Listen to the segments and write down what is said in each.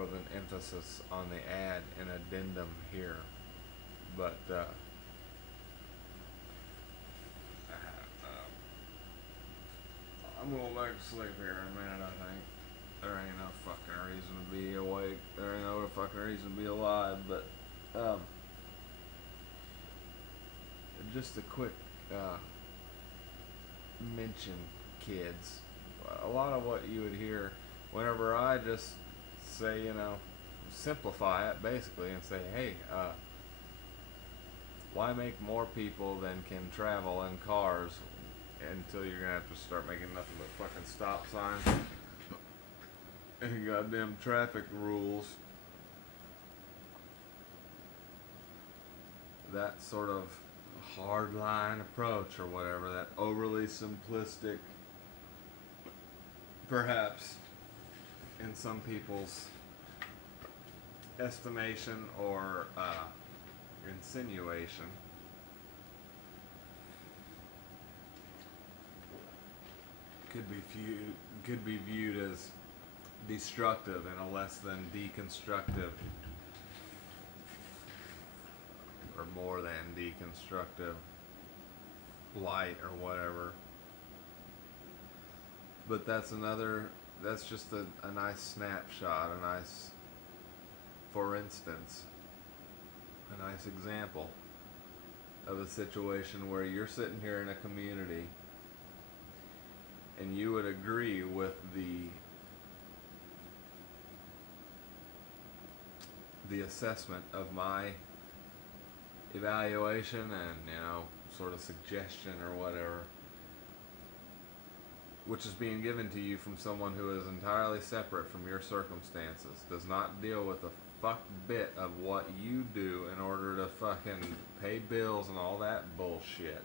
more of an emphasis on the ad and addendum here. But I'm going back to sleep here in a minute, I think. There ain't no fucking reason to be awake. There ain't no fucking reason to be alive. But um, just a quick mention, kids. A lot of what you would hear whenever I just say, simplify it basically and say, hey, why make more people than can travel in cars until you're gonna have to start making nothing but fucking stop signs and goddamn traffic rules. That sort of hardline approach or whatever, that overly simplistic, perhaps in some people's estimation or insinuation, could be viewed as destructive in a less than deconstructive or more than deconstructive light or whatever. But that's just a nice snapshot, a nice, for instance, a nice example of a situation where you're sitting here in a community and you would agree with the assessment of my evaluation and sort of suggestion or whatever, which is being given to you from someone who is entirely separate from your circumstances, does not deal with a fuck bit of what you do in order to fucking pay bills and all that bullshit.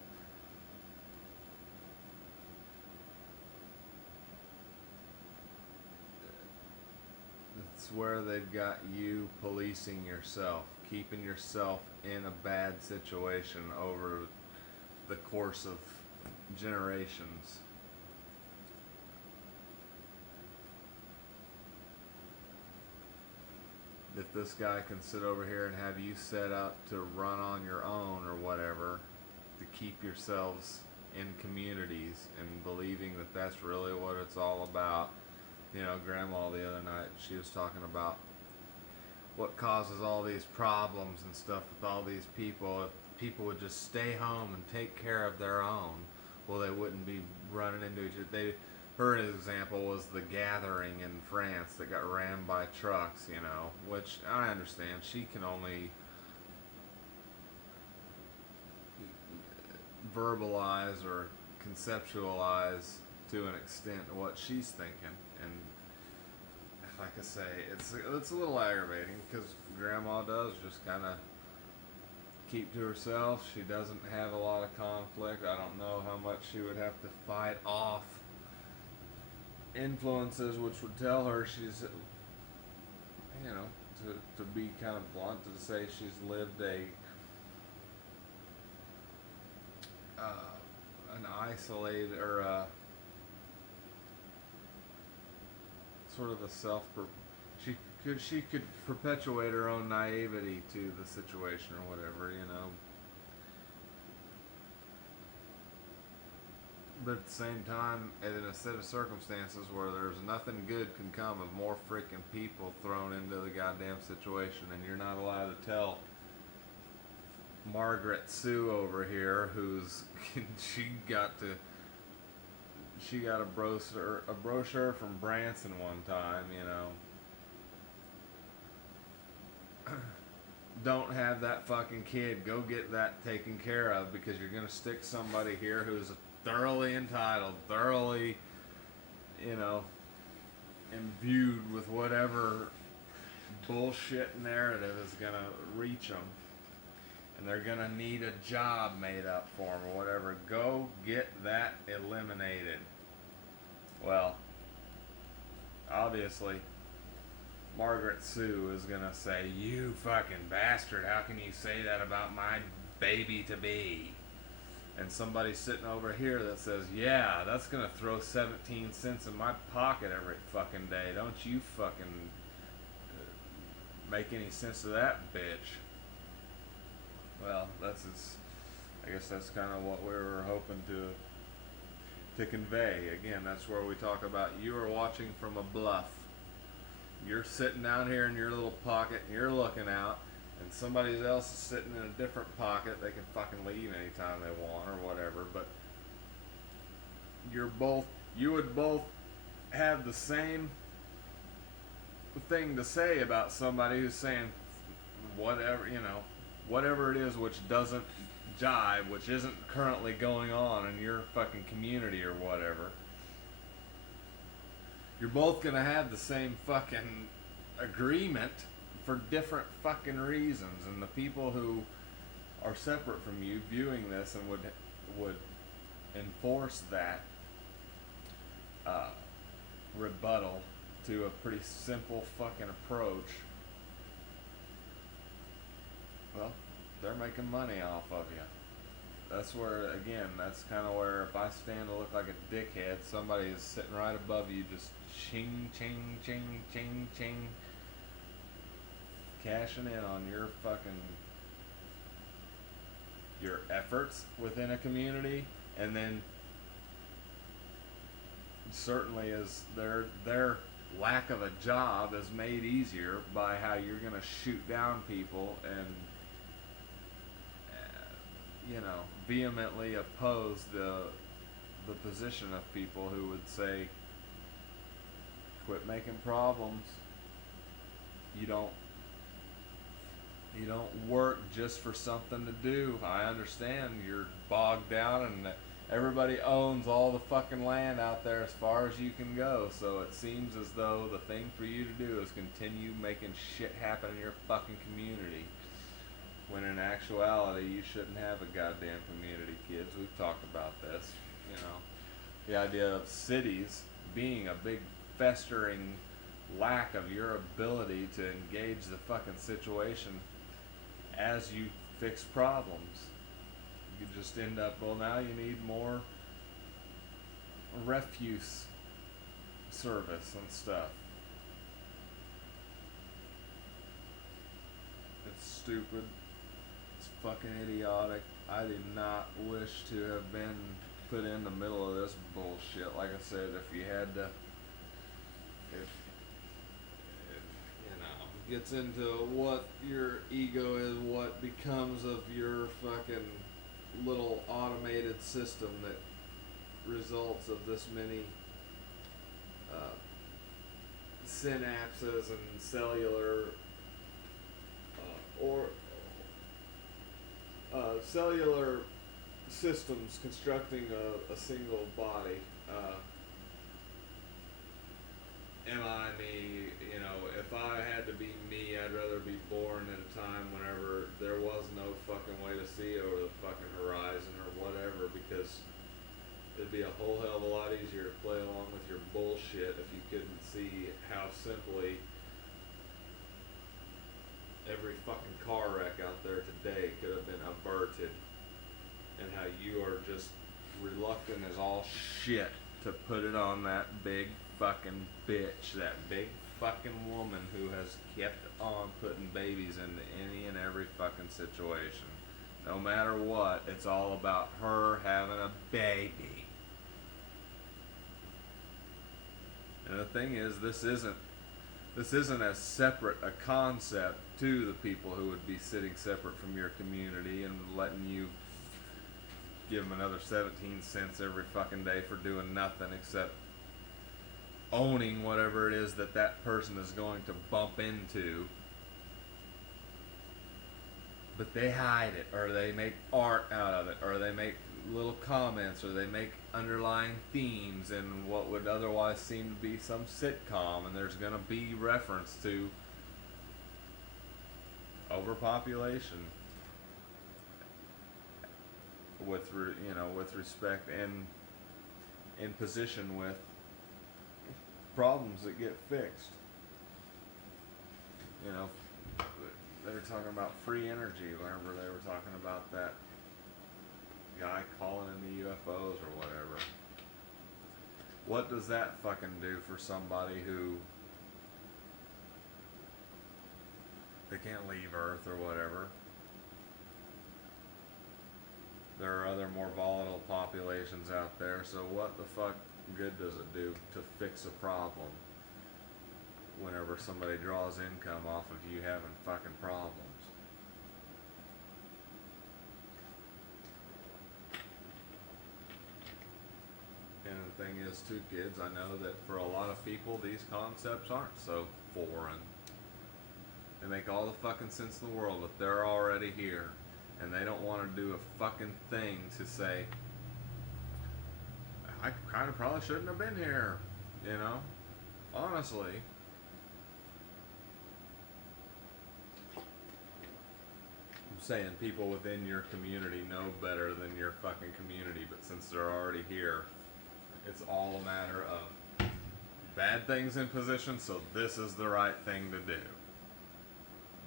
It's where they've got you policing yourself, keeping yourself in a bad situation over the course of generations. If this guy can sit over here and have you set up to run on your own or whatever, to keep yourselves in communities and believing that that's really what it's all about. Grandma the other night, she was talking about what causes all these problems and stuff with all these people. If people would just stay home and take care of their own, well, they wouldn't be running into each other. Her example was the gathering in France that got rammed by trucks, which I understand. She can only verbalize or conceptualize to an extent what she's thinking. And like I say, it's a little aggravating because Grandma does just kind of keep to herself. She doesn't have a lot of conflict. I don't know how much she would have to fight off influences which would tell her she's, to be kind of blunt, to say she's lived an isolated or sort of a she could perpetuate her own naivety to the situation or whatever, But at the same time, in a set of circumstances where there's nothing good can come of more freaking people thrown into the goddamn situation, and you're not allowed to tell Margaret Sue over here, who's she got a brochure from Branson one time, Don't have that fucking kid. Go get that taken care of because you're gonna stick somebody here who's thoroughly entitled, thoroughly, imbued with whatever bullshit narrative is gonna reach them, and they're gonna need a job made up for them or whatever. Go get that eliminated. Well, obviously, Margaret Sue is gonna say, "You fucking bastard, how can you say that about my baby to be?" And somebody's sitting over here that says, "Yeah, that's gonna throw 17 cents in my pocket every fucking day. Don't you fucking make any sense to that bitch. Well, I guess that's kind of what we were hoping to convey. Again, that's where we talk about you are watching from a bluff. You're sitting down here in your little pocket and you're looking out, and somebody else is sitting in a different pocket. They can fucking leave anytime they want or whatever, but you would both have the same thing to say about somebody who's saying whatever, whatever it is which doesn't jive, which isn't currently going on in your fucking community or whatever. You're both gonna have the same fucking agreement for different fucking reasons, and the people who are separate from you viewing this and would enforce that rebuttal to a pretty simple fucking approach, well, they're making money off of you. That's where, again, that's kind of where if I stand to look like a dickhead, somebody is sitting right above you just ching, ching, ching, ching, ching, cashing in on your efforts within a community, and then certainly is their lack of a job is made easier by how you're going to shoot down people and vehemently oppose the position of people who would say, quit making problems. You don't work just for something to do. I understand you're bogged down and that everybody owns all the fucking land out there as far as you can go, so it seems as though the thing for you to do is continue making shit happen in your fucking community. When in actuality, you shouldn't have a goddamn community, kids. We've talked about this, The idea of cities being a big festering lack of your ability to engage the fucking situation as you fix problems. You just end up, well, now you need more refuse service and stuff. It's stupid. It's fucking idiotic. I do not wish to have been put in the middle of this bullshit. Like I said, if you had to, if gets into what your ego is, what becomes of your fucking little automated system that results of this many synapses and cellular cellular systems constructing a single body. Am I me? If I had to be me, I'd rather be born at a time whenever there was no fucking way to see over the fucking horizon or whatever, because it'd be a whole hell of a lot easier to play along with your bullshit if you couldn't see how simply every fucking car wreck out there today could have been averted, and how you are just reluctant as all shit to put it on that big fucking bitch, that big fucking woman who has kept on putting babies into any and every fucking situation. No matter what, it's all about her having a baby. And the thing is, this isn't as separate a concept to the people who would be sitting separate from your community and letting you give them another 17 cents every fucking day for doing nothing except owning whatever it is that person is going to bump into. But they hide it, or they make art out of it, or they make little comments, or they make underlying themes in what would otherwise seem to be some sitcom, and there's going to be reference to overpopulation with respect and in position with problems that get fixed. They were talking about free energy. Remember, they were talking about that guy calling in the UFOs or whatever. What does that fucking do for somebody who They can't leave Earth or whatever. There are other more volatile populations out there, so what the fuck good does it do to fix a problem whenever somebody draws income off of you having fucking problems? And the thing is too, kids, I know that for a lot of people these concepts aren't so foreign. They make all the fucking sense in the world, but they're already here. And they don't want to do a fucking thing to say, I kind of probably shouldn't have been here, you know? Honestly. I'm saying people within your community know better than your fucking community, but since they're already here, it's all a matter of bad things in position, so this is the right thing to do.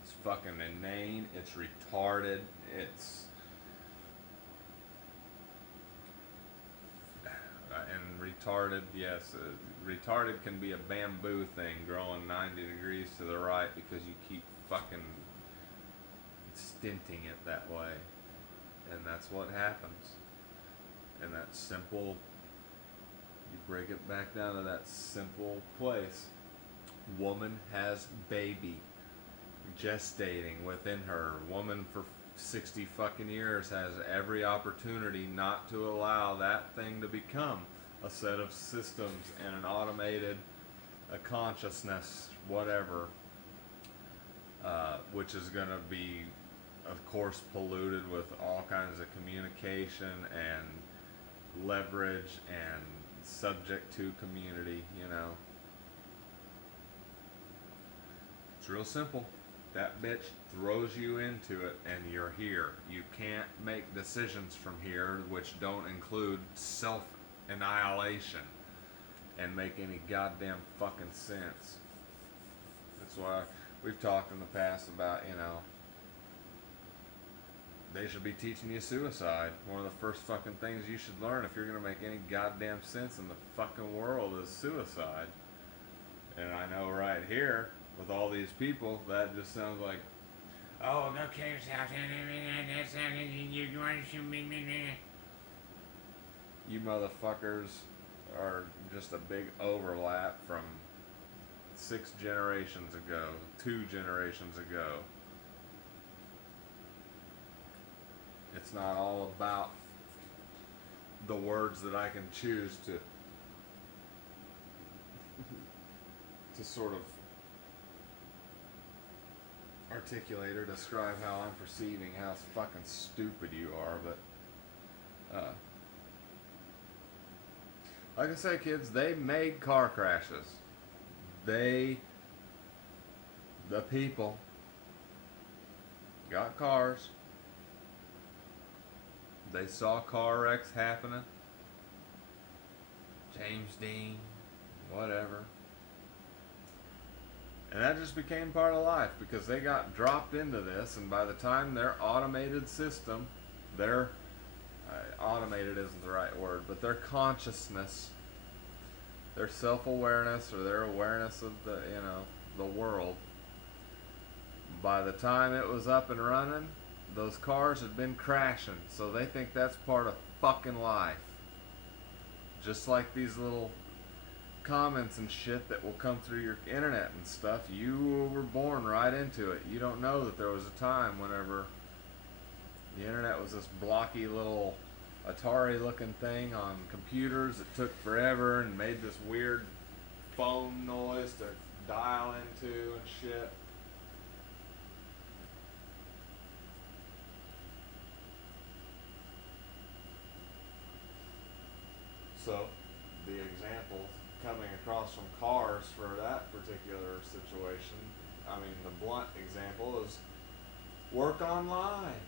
It's fucking inane, it's retarded, it's... and retarded, yes, retarded can be a bamboo thing growing 90 degrees to the right because you keep fucking stinting it that way. And that's what happens. And that simple, you break it back down to that simple place. Woman has baby gestating within her. Woman for 60 fucking years has every opportunity not to allow that thing to become a set of systems and an automated, a consciousness, whatever, which is going to be, of course, polluted with all kinds of communication and leverage and subject to community, you know. It's real simple. That bitch throws you into it and you're here. You can't make decisions from here which don't include self-annihilation and make any goddamn fucking sense. That's why we've talked in the past about, you know, they should be teaching you suicide. One of the first fucking things you should learn if you're going to make any goddamn sense in the fucking world is suicide. And I know right here, with all these people, that just sounds like, oh, go kill yourself. You motherfuckers are just a big overlap from 6 generations ago, 2 generations ago. It's not all about the words that I can choose to sort of articulate or describe how I'm perceiving how fucking stupid you are, but like I say, kids, they made car crashes. The people, got cars. They saw car wrecks happening. James Dean, whatever. And that just became part of life because they got dropped into this, and by the time their automated system, their automated isn't the right word, but their consciousness, their self-awareness or their awareness of the, you know, the world, by the time it was up and running, those cars had been crashing. So they think that's part of fucking life. Just like these little comments and shit that will come through your internet and stuff, you were born right into it. You don't know that there was a time whenever the internet was this blocky little Atari looking thing on computers that took forever and made this weird phone noise to dial into and shit. So the example coming across from cars for that particular situation, I mean, the blunt example is work online.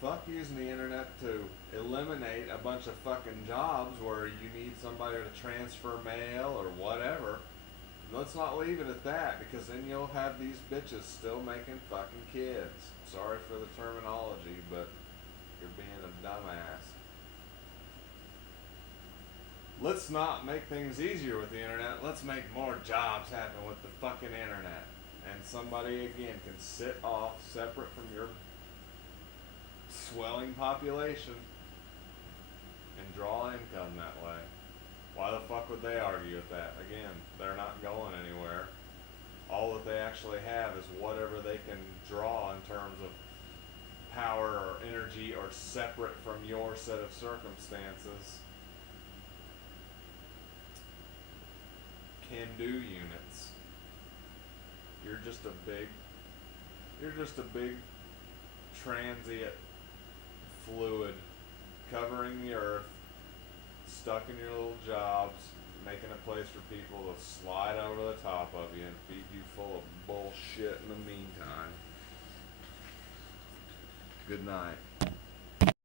Fuck using the internet to eliminate a bunch of fucking jobs where you need somebody to transfer mail or whatever. Let's not leave it at that, because then you'll have these bitches still making fucking kids. Sorry for the terminology, but you're being a dumbass. let's not make things easier with the internet. Let's make more jobs happen with the fucking internet. And somebody, again, can sit off separate from your swelling population and draw income that way. Why the fuck would they argue with that? Again, they're not going anywhere. All that they actually have is whatever they can draw in terms of power or energy or separate from your set of circumstances. Can do units. You're just a big transient fluid covering the earth, stuck in your little jobs, making a place for people to slide over the top of you and feed you full of bullshit in the meantime. Good night.